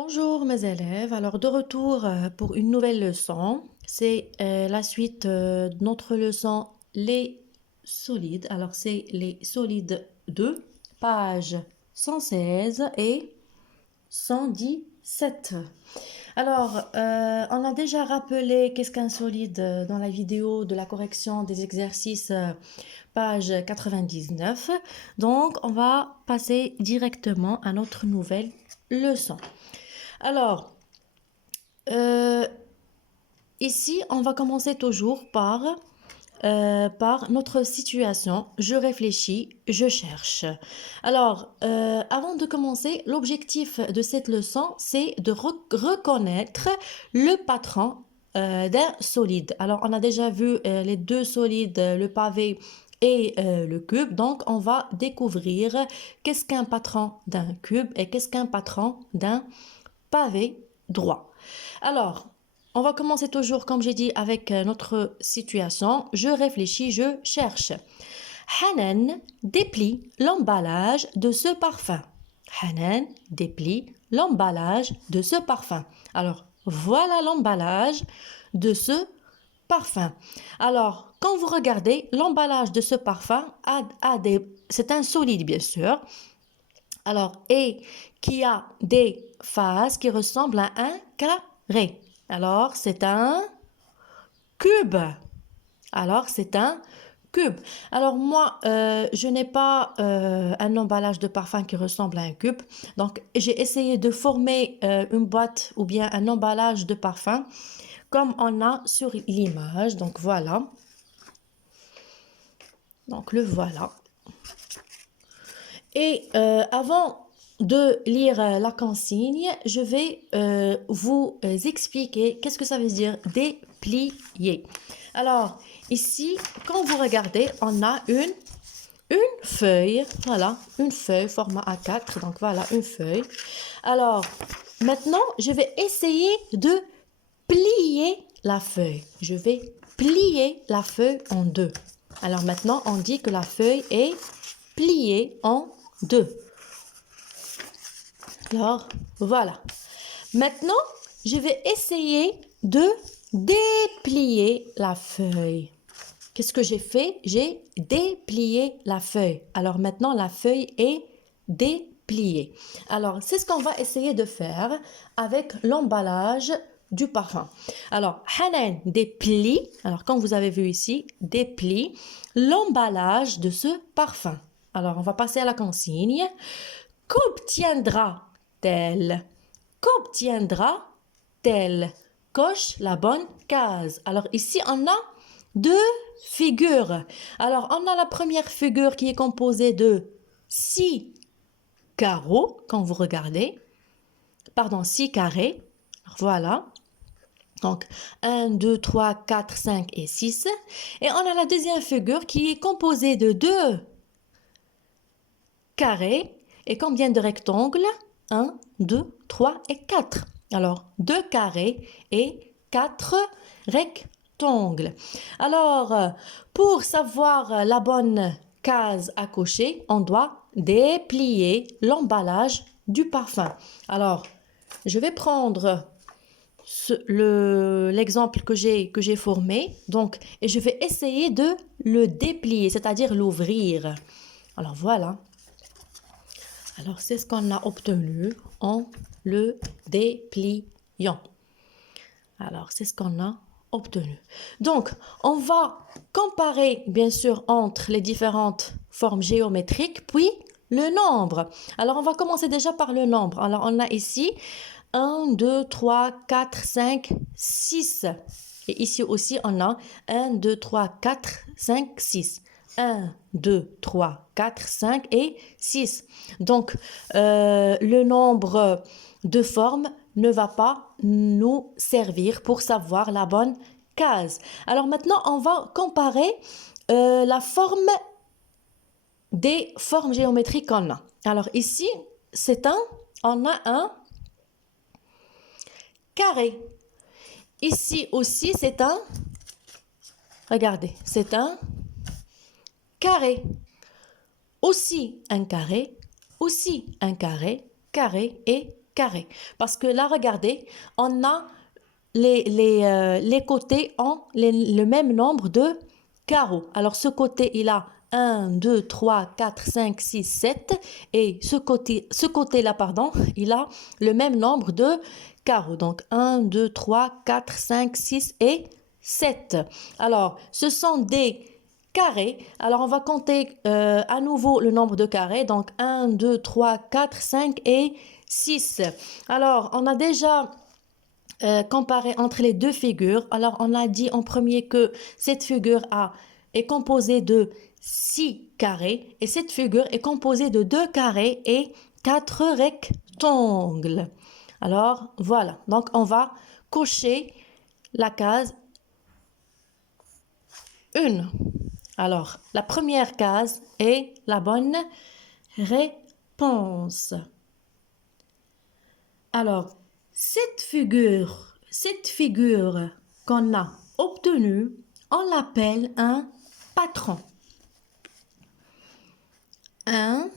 Bonjour mes élèves, alors de retour pour une nouvelle leçon. C'est la suite de notre leçon Les solides. Alors c'est les solides 2, page 116 et 117. Alors, on a déjà rappelé qu'est-ce qu'un solide dans la vidéo de la correction des exercices, page 99. Donc, on va passer directement à notre nouvelle leçon. Alors, euh, ici, on va commencer toujours par notre situation. Je réfléchis, je cherche. Alors, avant de commencer, l'objectif de cette leçon, c'est de reconnaître le patron d'un solide. Alors, on a déjà vu les deux solides, le pavé et le cube. Donc, on va découvrir qu'est-ce qu'un patron d'un cube et qu'est-ce qu'un patron d'un pavé droit. Alors, on va commencer toujours, comme j'ai dit, avec notre situation. Je réfléchis, je cherche. Hanan déplie l'emballage de ce parfum. Hanan déplie l'emballage de ce parfum. Alors, voilà l'emballage de ce parfum. Alors, quand vous regardez, l'emballage de ce parfum c'est un solide, bien sûr. Alors, et qui a des faces qui ressemblent à un carré. Alors, c'est un cube. Alors, c'est un cube. Alors, moi, je n'ai pas un emballage de parfum qui ressemble à un cube. Donc, j'ai essayé de former une boîte ou bien un emballage de parfum comme on a sur l'image. Donc, voilà. Donc, le voilà. Et avant de lire la consigne, je vais vous expliquer qu'est-ce que ça veut dire déplier. Alors, ici, quand vous regardez, on a une feuille. Voilà, une feuille format A4. Donc, voilà, une feuille. Alors, maintenant, je vais essayer de plier la feuille. Je vais plier la feuille en deux. Alors, maintenant, on dit que la feuille est pliée en deux. Alors, voilà. Maintenant, je vais essayer de déplier la feuille. Qu'est-ce que j'ai fait? J'ai déplié la feuille. Alors maintenant, la feuille est dépliée. Alors, c'est ce qu'on va essayer de faire avec l'emballage du parfum. Alors, Hanan déplie, alors comme vous avez vu ici, déplie l'emballage de ce parfum. Alors, on va passer à la consigne. Qu'obtiendra-t-elle? Qu'obtiendra-t-elle? Coche la bonne case. Alors ici, on a deux figures. Alors, on a la première figure qui est composée de 6 carreaux, quand vous regardez. Pardon, 6 carrés. Voilà. Donc, 1, 2, 3, 4, 5 et 6. Et on a la deuxième figure qui est composée de 2 carrés. Et combien de rectangles? 1, 2, 3 et 4. Alors, 2 carrés et 4 rectangles. Alors, pour savoir la bonne case à cocher, on doit déplier l'emballage du parfum. Alors, je vais prendre l'exemple que j'ai formé. Donc, et je vais essayer de le déplier, c'est-à-dire l'ouvrir. Alors, voilà. Alors, c'est ce qu'on a obtenu en le dépliant. Alors, c'est ce qu'on a obtenu. Donc, on va comparer, bien sûr, entre les différentes formes géométriques, puis le nombre. Alors, on va commencer déjà par le nombre. Alors, on a ici 1, 2, 3, 4, 5, 6. Et ici aussi, on a 1, 2, 3, 4, 5, 6. 1, 2, 3, 4, 5 et 6. Donc, le nombre de formes ne va pas nous servir pour savoir la bonne case. Alors maintenant, on va comparer la forme des formes géométriques qu'on a. Alors ici, on a un carré. Ici aussi, regardez, c'est un carré. Aussi un carré, aussi un carré, carré et carré. Parce que là, regardez, on a les côtés ont le même nombre de carreaux. Alors, ce côté, il a 1, 2, 3, 4, 5, 6, 7. Et ce côté-là, pardon, il a le même nombre de carreaux. Donc, 1, 2, 3, 4, 5, 6 et 7. Alors, ce sont des carrés. Alors, on va compter à nouveau le nombre de carrés. Donc, 1, 2, 3, 4, 5 et 6. Alors, on a déjà comparé entre les deux figures. Alors, on a dit en premier que cette figure A est composée de 6 carrés et cette figure est composée de 2 carrés et 4 rectangles. Alors, voilà. Donc, on va cocher la case 1. Alors, la première case est la bonne réponse. Alors, cette figure qu'on a obtenue, on l'appelle un patron. Un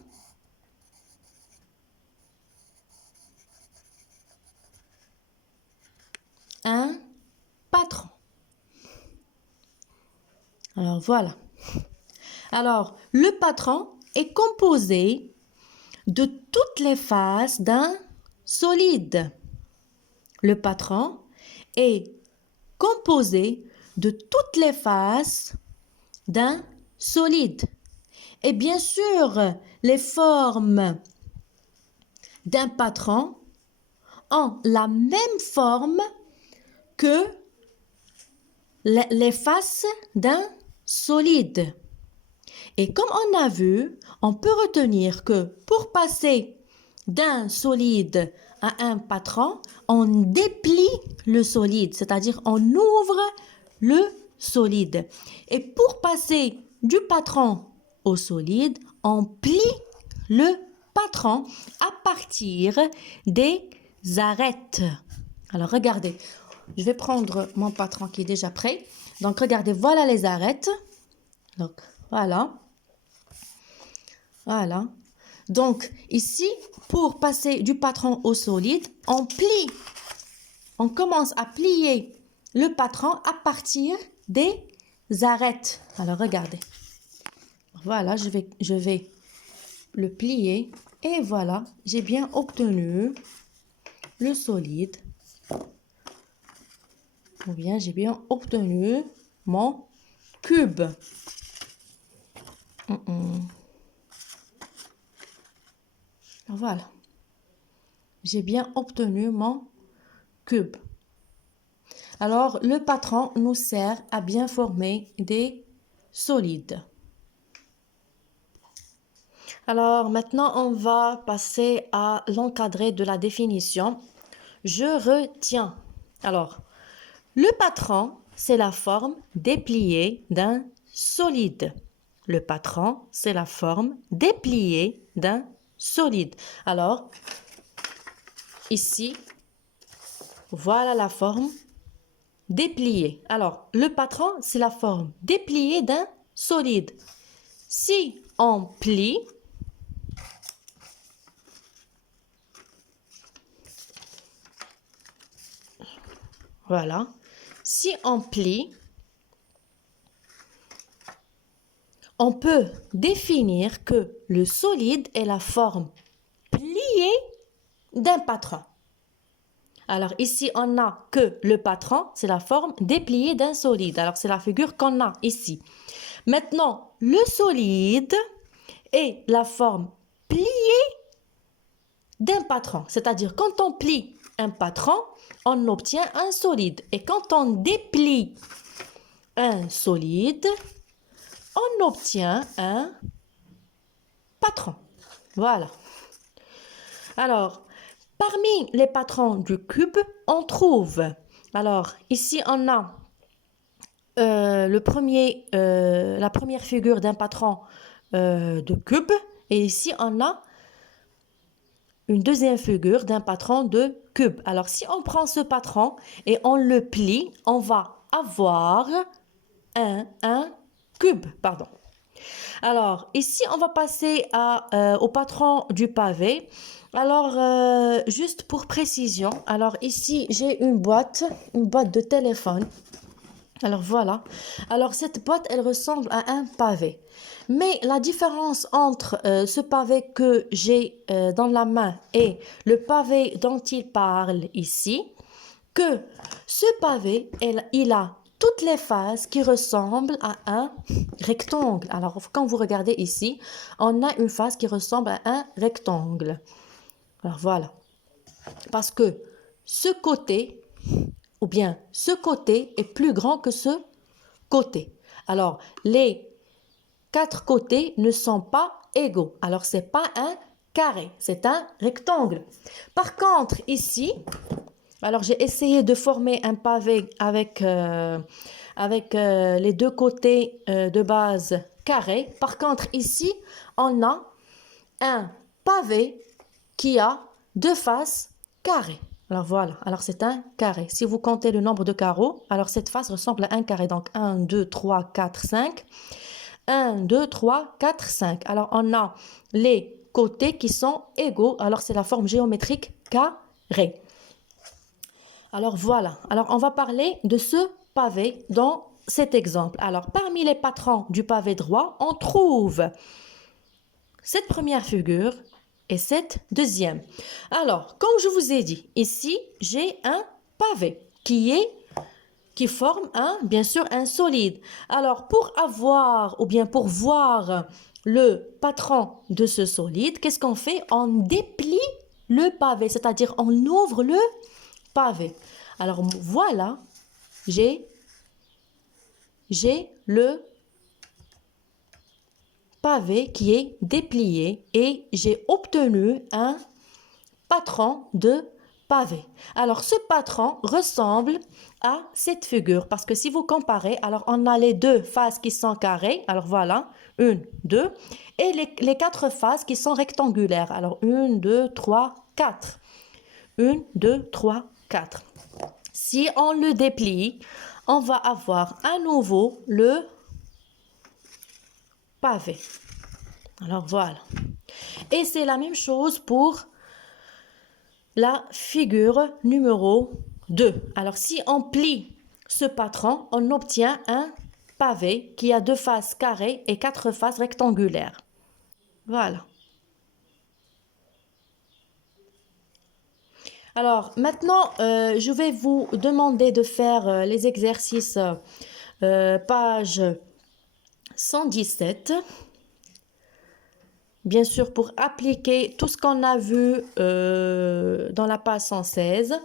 patron. Alors, voilà. Alors, le patron est composé de toutes les faces d'un solide. Le patron est composé de toutes les faces d'un solide. Et bien sûr, les formes d'un patron ont la même forme que les faces d'un solide. Et comme on a vu, on peut retenir que pour passer d'un solide à un patron, on déplie le solide, c'est-à-dire on ouvre le solide. Et pour passer du patron au solide, on plie le patron à partir des arêtes. Alors regardez, je vais prendre mon patron qui est déjà prêt. Donc regardez, voilà les arêtes. Donc voilà. Voilà. Donc ici, pour passer du patron au solide, on plie. On commence à plier le patron à partir des arêtes. Alors regardez. Voilà, je vais le plier. Et voilà, j'ai bien obtenu le solide. Ou bien j'ai bien obtenu mon cube. Voilà. J'ai bien obtenu mon cube. Alors, le patron nous sert à bien former des solides. Alors, maintenant, on va passer à l'encadré de la définition. Je retiens. Alors, le patron, c'est la forme dépliée d'un solide. Le patron, c'est la forme dépliée d'un solide. Alors, ici, voilà la forme dépliée. Alors, le patron, c'est la forme dépliée d'un solide. Si on plie, voilà. Si on plie, on peut définir que le solide est la forme pliée d'un patron. Alors ici, on n'a que le patron, c'est la forme dépliée d'un solide. Alors c'est la figure qu'on a ici. Maintenant, le solide est la forme pliée d'un patron. C'est-à-dire quand on plie un patron, on obtient un solide. Et quand on déplie un solide, on obtient un patron. Voilà. Alors, parmi les patrons du cube, on trouve, alors ici on a la première figure d'un patron de cube et ici on a une deuxième figure d'un patron de cube. Alors si on prend ce patron et on le plie, on va avoir un cube, pardon. Alors, ici, on va passer au patron du pavé. Alors, juste pour précision, alors ici, j'ai une boîte de téléphone. Alors voilà. Alors cette boîte, elle ressemble à un pavé. Mais la différence entre ce pavé que j'ai dans la main et le pavé dont il parle ici, que ce pavé, il a toutes les faces qui ressemblent à un rectangle. Alors quand vous regardez ici, on a une face qui ressemble à un rectangle. Alors voilà. Parce que ce côté, ou bien ce côté est plus grand que ce côté. Alors, les quatre côtés ne sont pas égaux. Alors, ce n'est pas un carré, c'est un rectangle. Par contre, ici, alors j'ai essayé de former un pavé avec les deux côtés de base carrés. Par contre, ici, on a un pavé qui a deux faces carrées. Alors voilà, alors c'est un carré. Si vous comptez le nombre de carreaux, alors cette face ressemble à un carré. Donc 1, 2, 3, 4, 5. 1, 2, 3, 4, 5. Alors on a les côtés qui sont égaux. Alors c'est la forme géométrique carré. Alors voilà, alors on va parler de ce pavé dans cet exemple. Alors parmi les patrons du pavé droit, on trouve cette première figure et cette deuxième. Alors, comme je vous ai dit, ici, j'ai un pavé qui forme bien sûr, un solide. Alors, pour avoir ou bien pour voir le patron de ce solide, qu'est-ce qu'on fait? On déplie le pavé, c'est-à-dire on ouvre le pavé. Alors, voilà, j'ai le pavé qui est déplié et j'ai obtenu un patron de pavé. Alors, ce patron ressemble à cette figure parce que si vous comparez, alors on a les deux faces qui sont carrées. Alors, voilà, une, deux. Et les quatre faces qui sont rectangulaires. Alors, une, deux, trois, quatre. Une, deux, trois, quatre. Si on le déplie, on va avoir à nouveau le pavé. Alors, voilà. Et c'est la même chose pour la figure numéro 2. Alors, si on plie ce patron, on obtient un pavé qui a deux faces carrées et quatre faces rectangulaires. Voilà. Alors, maintenant, je vais vous demander de faire les exercices page 117. Bien sûr, pour appliquer tout ce qu'on a vu dans la page 116.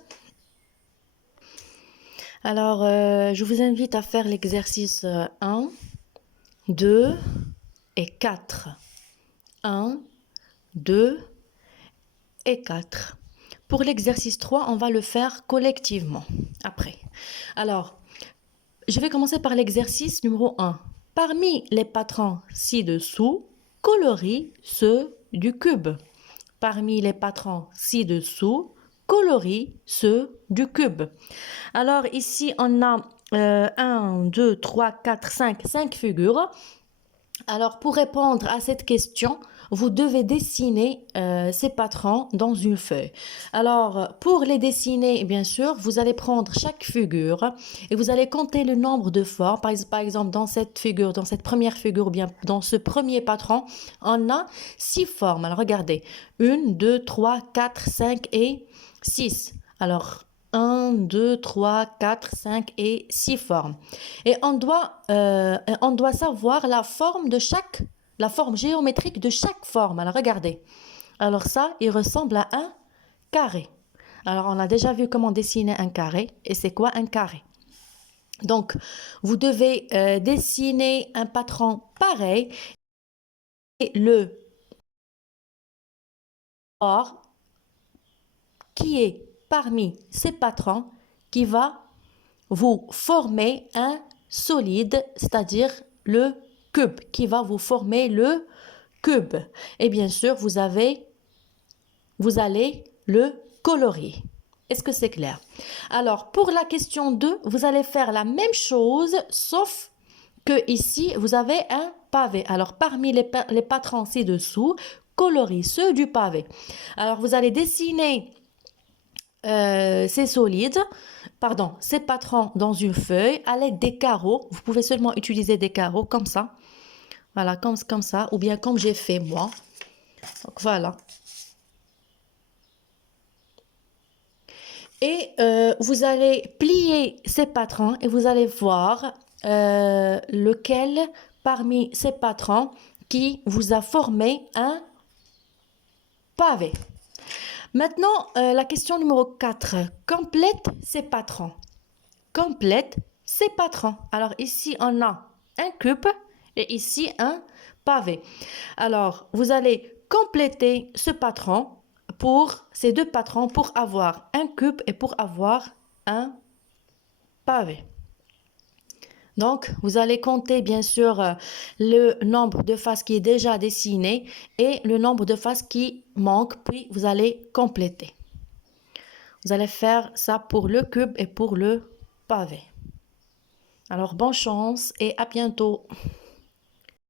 Alors, je vous invite à faire l'exercice 1, 2 et 4. 1, 2 et 4. Pour l'exercice 3, on va le faire collectivement après. Alors, je vais commencer par l'exercice numéro 1. Parmi les patrons ci-dessous, colorie ceux du cube. Parmi les patrons ci-dessous, colorie ceux du cube. Alors ici, on a 1, 2, 3, 4, 5 figures. Alors pour répondre à cette question, vous devez dessiner ces patrons dans une feuille. Alors pour les dessiner, bien sûr, vous allez prendre chaque figure et vous allez compter le nombre de formes. Par exemple, dans cette figure, dans cette première figure, ou bien dans ce premier patron, on a 6 formes. Alors regardez, 1, 2, 3, 4, 5 et 6. Alors 1, 2, 3, 4, 5 et 6 formes. Et on doit savoir la forme géométrique de chaque forme. Alors, regardez. Alors, ça, il ressemble à un carré. Alors, on a déjà vu comment dessiner un carré. Et c'est quoi un carré? Donc, vous devez dessiner un patron pareil. Et le or qui est parmi ces patrons qui va vous former un solide, c'est-à-dire le cube, qui va vous former le cube. Et bien sûr, vous allez le colorier. Est-ce que c'est clair? Alors, pour la question 2, vous allez faire la même chose, sauf que ici, vous avez un pavé. Alors, parmi les patrons ci-dessous, coloris, ceux du pavé. Alors, vous allez dessiner ces solides, pardon, ces patrons dans une feuille à l'aide des carreaux. Vous pouvez seulement utiliser des carreaux comme ça. Voilà, comme ça, ou bien comme j'ai fait moi. Donc, voilà. Et vous allez plier ces patrons et vous allez voir lequel parmi ces patrons qui vous a formé un pavé. Maintenant, la question numéro 4. Complète ces patrons. Complète ces patrons. Alors ici, on a un cube et ici un pavé. Alors, vous allez compléter ce patron pour ces deux patrons pour avoir un cube et pour avoir un pavé. Donc, vous allez compter bien sûr le nombre de faces qui est déjà dessiné et le nombre de faces qui manque, puis vous allez compléter. Vous allez faire ça pour le cube et pour le pavé. Alors, bonne chance et à bientôt.